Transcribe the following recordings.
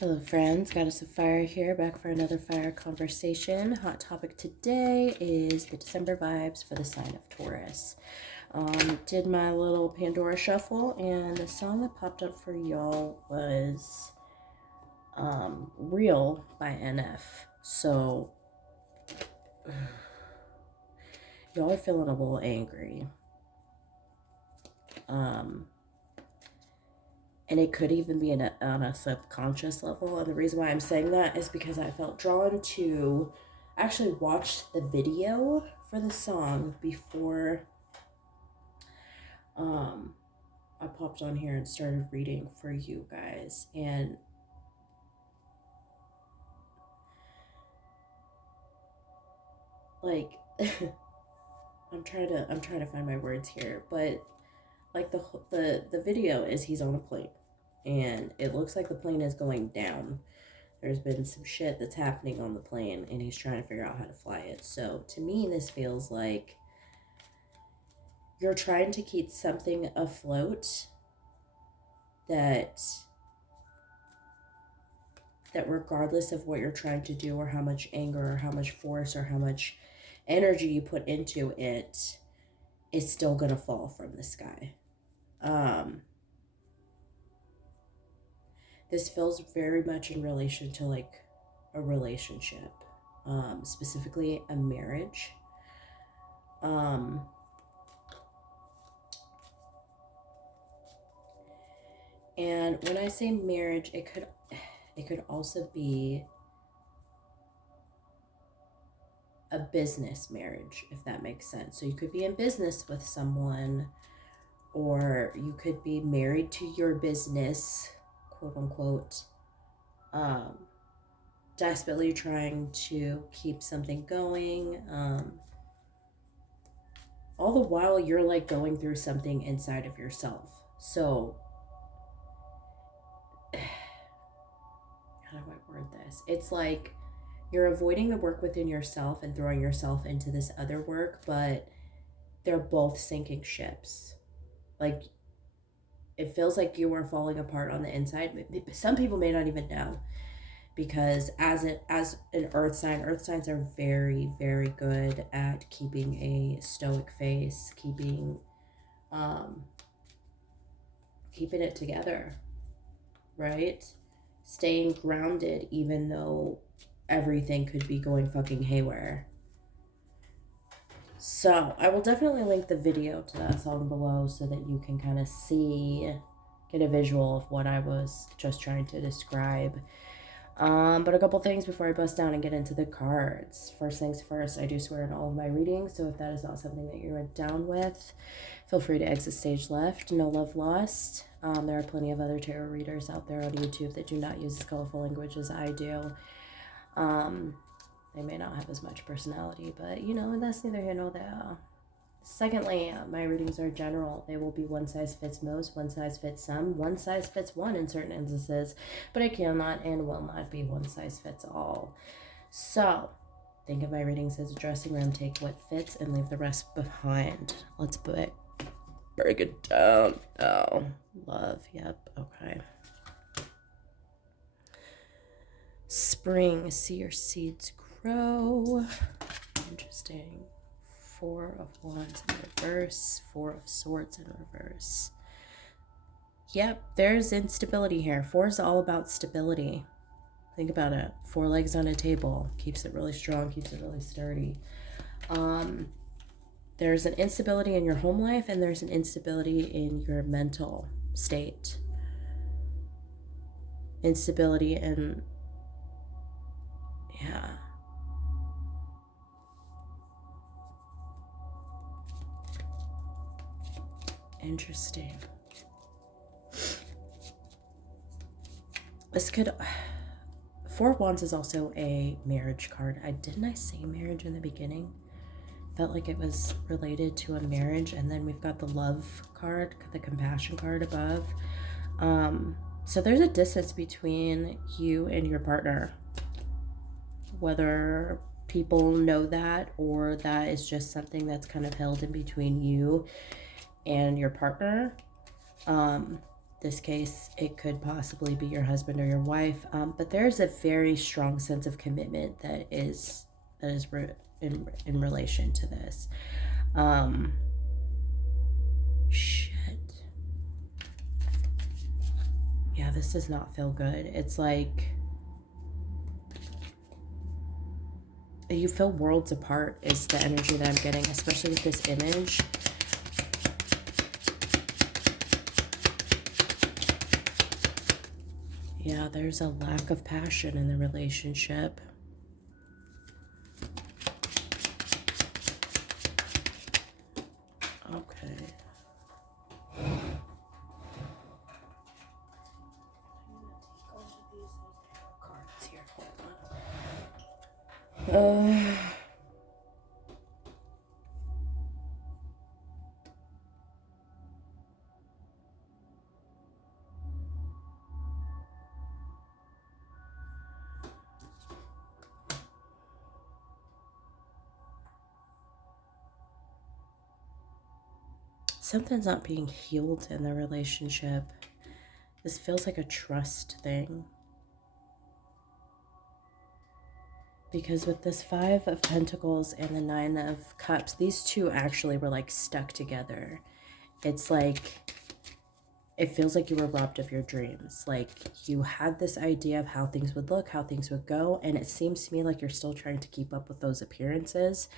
Hello friends, Goddess of Fire here, back for another fire conversation. Hot topic today is the December vibes for the sign of Taurus. Did my little Pandora shuffle, and the song that popped up for y'all was Real by NF. So y'all are feeling a little angry. And it could even be on a subconscious level. And the reason why I'm saying that is because I felt drawn to actually watch the video for the song before I popped on here and started reading for you guys. And like I'm trying to find my words here, but like the video is he's on a plane and it looks like the plane is going down. There's been some shit that's happening on the plane and he's trying to figure out how to fly it. So to me, this feels like you're trying to keep something afloat that regardless of what you're trying to do or how much anger or how much force or how much energy you put into it, it's still gonna fall from the sky. This feels very much in relation to like a relationship, specifically a marriage. And when I say marriage, it could also be a business marriage, if that makes sense. So you could be in business with someone, or you could be married to your business, quote unquote, desperately trying to keep something going, all the while you're like going through something inside of yourself. So how do I word this? It's like you're avoiding the work within yourself and throwing yourself into this other work, but they're both sinking ships. Like, it feels like you are falling apart on the inside. Some people may not even know, because as an earth signs are very, very good at keeping a stoic face, keeping it together, right? Staying grounded even though everything could be going fucking haywire. So I will definitely link the video to that song below so that you can kind of get a visual of what I was just trying to describe. But a couple things before I bust down and get into the cards. First things first, I do swear in all of my readings, so if that is not something that you're down with, feel free to exit stage left. No love lost. There are plenty of other tarot readers out there on YouTube that do not use as colorful language as I do. They may not have as much personality, but you know, that's neither here nor there. Secondly, my readings are general. They will be one size fits most, one size fits some, one size fits one in certain instances, but it cannot and will not be one size fits all. So, think of my readings as a dressing room. Take what fits and leave the rest behind. Let's break it down now. Love, yep, okay. Spring, see your seeds grow. Interesting. 4 of Wands in reverse, 4 of Swords in reverse. Yep, there's instability here. 4 is all about stability. Think about it. 4 legs on a table keeps it really strong, keeps it really sturdy. There's an instability in your home life, and there's an instability in your mental state. Instability in, yeah. Interesting. This could... 4 of Wands is also a marriage card. Didn't I say marriage in the beginning? Felt like it was related to a marriage. And then we've got the love card, the compassion card above. So there's a distance between you and your partner. Whether people know that or that is just something that's kind of held in between you and your partner. this case, it could possibly be your husband or your wife, but there's a very strong sense of commitment that is in relation to this. Shit. Yeah, this does not feel good. It's like you feel worlds apart is the energy that I'm getting, especially with this image. Yeah, there's a lack of passion in the relationship. Okay. Something's not being healed in the relationship. This feels like a trust thing. Because with this 5 of Pentacles and the 9 of Cups, these two actually were like stuck together. It's like, it feels like you were robbed of your dreams. Like you had this idea of how things would look, how things would go, and it seems to me like you're still trying to keep up with those appearances.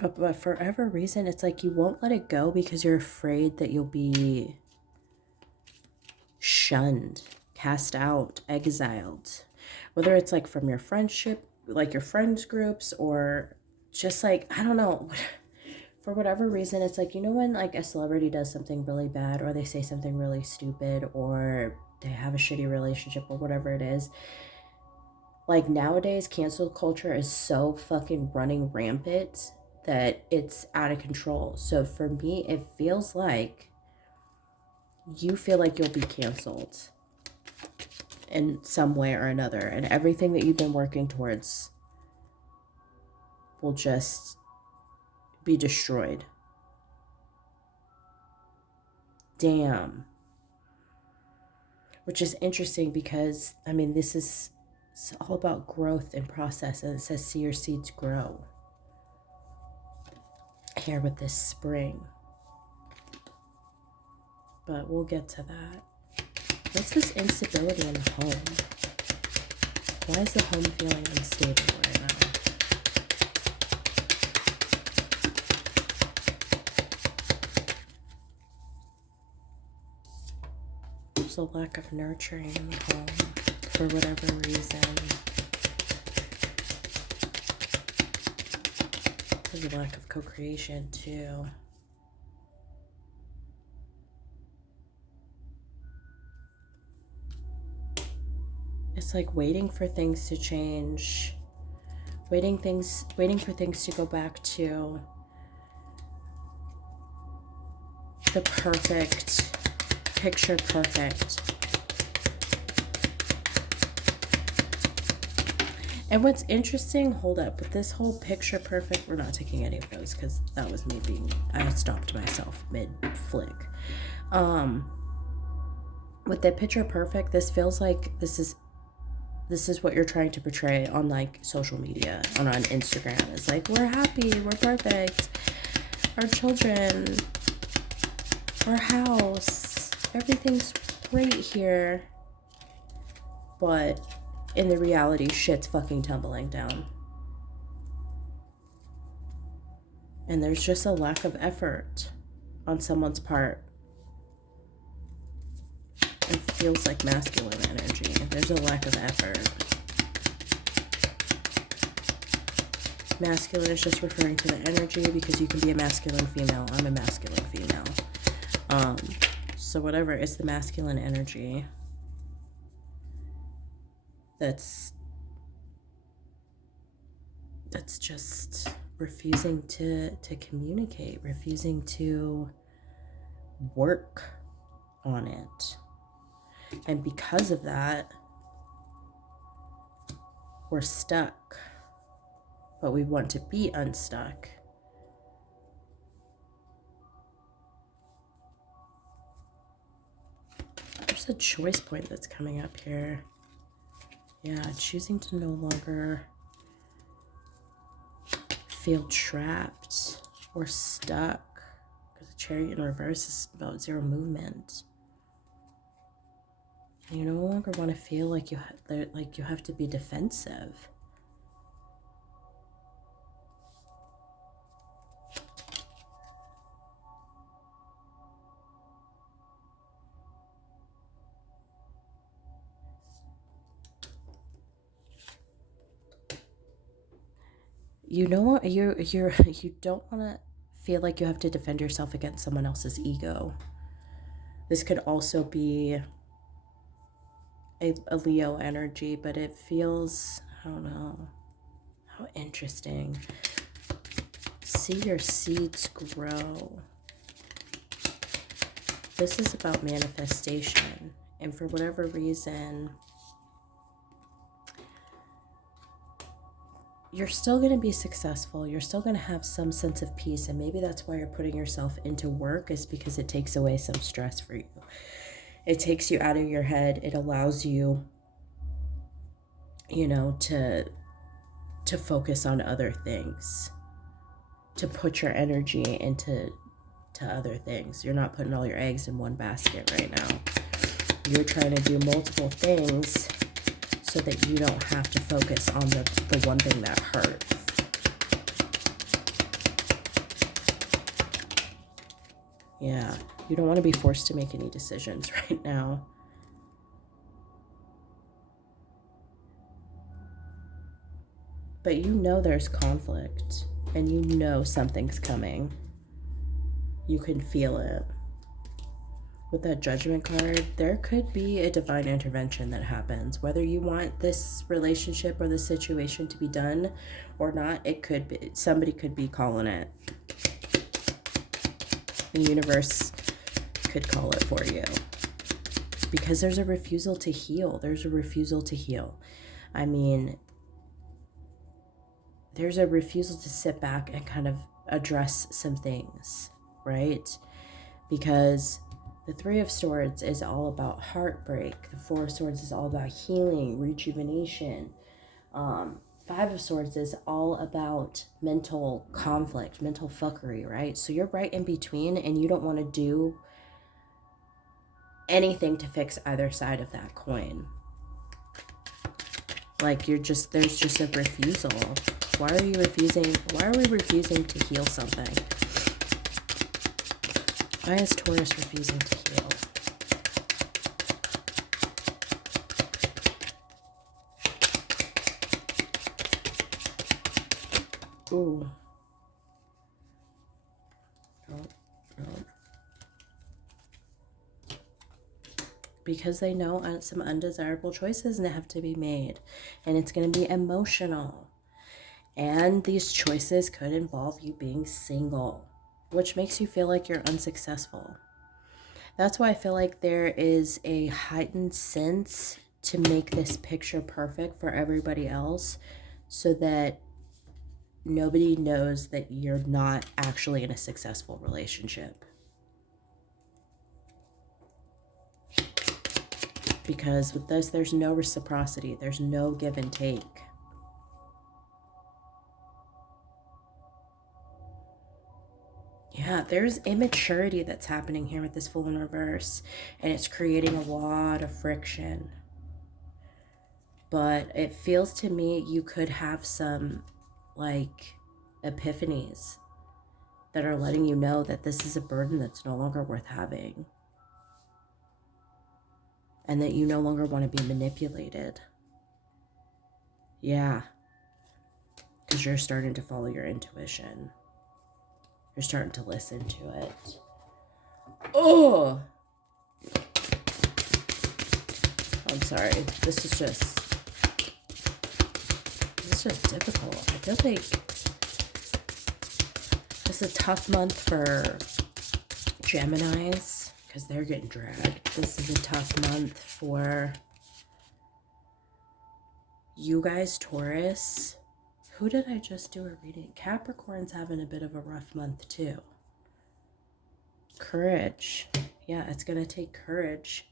But for whatever reason, it's like you won't let it go because you're afraid that you'll be shunned, cast out, exiled. Whether it's like from your friendship, like your friends groups, or just like, I don't know. For whatever reason, it's like, you know when like a celebrity does something really bad, or they say something really stupid, or they have a shitty relationship, or whatever it is. Like nowadays, cancel culture is so fucking running rampant that it's out of control. So for me, it feels like you feel like you'll be canceled in some way or another, and everything that you've been working towards will just be destroyed. Damn. Which is interesting because, I mean, this is it's all about growth and process, and it says see your seeds grow here with this spring. But we'll get to that. What's this instability in the home? Why is the home feeling unstable right now? There's a lack of nurturing in the home for whatever reason. There's a lack of co-creation too. It's like waiting for things to change, waiting for things to go back to the perfect, picture perfect. And what's interesting, hold up, with this whole picture perfect, we're not taking any of those because that was me I stopped myself mid-flick. With the picture perfect, this feels like this is what you're trying to portray on like social media, on Instagram. It's like, we're happy, we're perfect, our children, our house, everything's great here. But in the reality, shit's fucking tumbling down. And there's just a lack of effort on someone's part. It feels like masculine energy. There's a lack of effort. Masculine is just referring to the energy because you can be a masculine female. I'm a masculine female. So whatever, it's the masculine energy that's just refusing to communicate, refusing to work on it. And because of that, we're stuck. But we want to be unstuck. There's a choice point that's coming up here. Yeah, choosing to no longer feel trapped or stuck. Because the Chariot in reverse is about zero movement. You no longer want to feel like you have to be defensive. You know, you don't want to feel like you have to defend yourself against someone else's ego. This could also be a Leo energy, but it feels, I don't know, how interesting. See your seeds grow. This is about manifestation, and for whatever reason, you're still going to be successful. You're still going to have some sense of peace. And maybe that's why you're putting yourself into work, is because it takes away some stress for you. It takes you out of your head. It allows you, you know, to focus on other things, to put your energy into other things. You're not putting all your eggs in one basket right now. You're trying to do multiple things so that you don't have to focus on the one thing that hurts. Yeah, you don't want to be forced to make any decisions right now. But you know there's conflict, and you know something's coming. You can feel it. With that Judgment card, there could be a divine intervention that happens. Whether you want this relationship or this situation to be done or not, it could be, somebody could be calling it. The universe could call it for you. Because there's a refusal to heal. There's a refusal to heal. I mean, there's a refusal to sit back and kind of address some things, right? Because the Three of Swords is all about heartbreak. The Four of Swords is all about healing, rejuvenation. Five of Swords is all about mental conflict, mental fuckery, right? So you're right in between, and you don't want to do anything to fix either side of that coin. Like there's just a refusal. Why are we refusing to heal something? Why is Taurus refusing to heal? Ooh. Oh. Because they know some undesirable choices have to be made. And it's going to be emotional. And these choices could involve you being single, which makes you feel like you're unsuccessful. That's why I feel like there is a heightened sense to make this picture perfect for everybody else, so that nobody knows that you're not actually in a successful relationship. Because with this, there's no reciprocity. There's no give and take. Yeah, there's immaturity that's happening here with this Fool in reverse, and it's creating a lot of friction. But it feels to me you could have some, like, epiphanies that are letting you know that this is a burden that's no longer worth having. And that you no longer want to be manipulated. Yeah. Because you're starting to follow your intuition. You're starting to listen to it. Oh! I'm sorry. This is just difficult. I feel like this is a tough month for Geminis, because they're getting dragged. This is a tough month for you guys, Taurus. Who did I just do a reading? Capricorn's having a bit of a rough month too. Courage. Yeah, it's going to take courage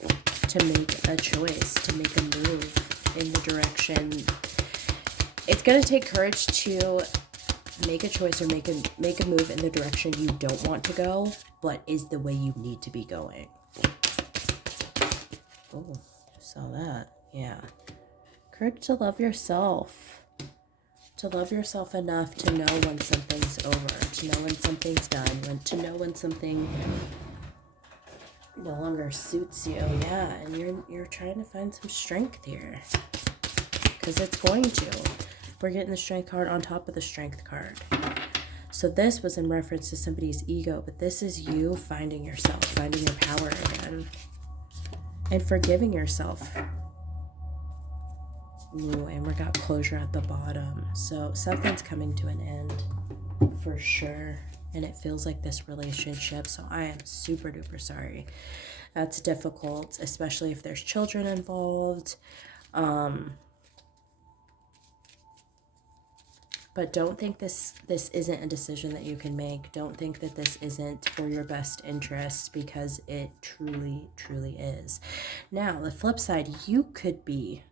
to make a choice, to make a move in the direction. It's going to take courage to make a choice or make a move in the direction you don't want to go, but is the way you need to be going. Oh, saw that. Yeah. Courage to love yourself. To love yourself enough to know when something's over, to know when something's done, to know when something no longer suits you. Yeah, and you're trying to find some strength here, because it's going to. We're getting the strength card on top of the strength card. So this was in reference to somebody's ego, but this is you finding yourself, finding your power again, and forgiving yourself. Ooh, and we got closure at the bottom. So something's coming to an end for sure. And it feels like this relationship. So I am super duper sorry. That's difficult, especially if there's children involved. But don't think this isn't a decision that you can make. Don't think that this isn't for your best interest, because it truly, truly is. Now, the flip side, you could be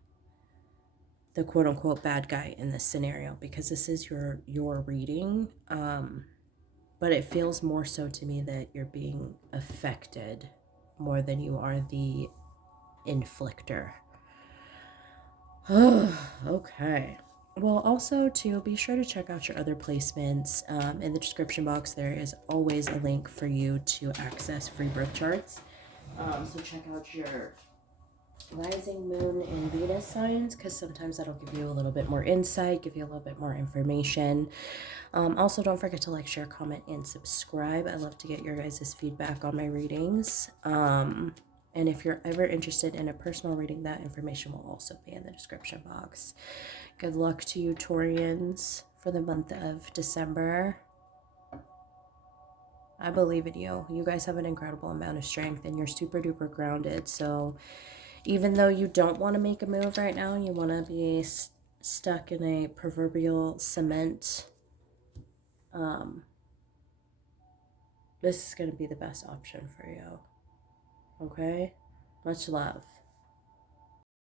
the quote-unquote bad guy in this scenario, because this is your reading. But it feels more so to me that you're being affected more than you are the inflictor. Okay. Well, also, too, be sure to check out your other placements. In the description box, there is always a link for you to access free birth charts. So check out your rising, moon, and Venus signs, because sometimes that'll give you a little bit more insight, give you a little bit more information. Also, don't forget to like, share, comment, and subscribe. I love to get your guys' feedback on my readings. And if you're ever interested in a personal reading, that information will also be in the description box. Good luck to you, Taurians, for the month of December. I believe in you. You guys have an incredible amount of strength, and you're super duper grounded. So even though you don't want to make a move right now, you want to be stuck in a proverbial cement, this is going to be the best option for you. Okay? Much love.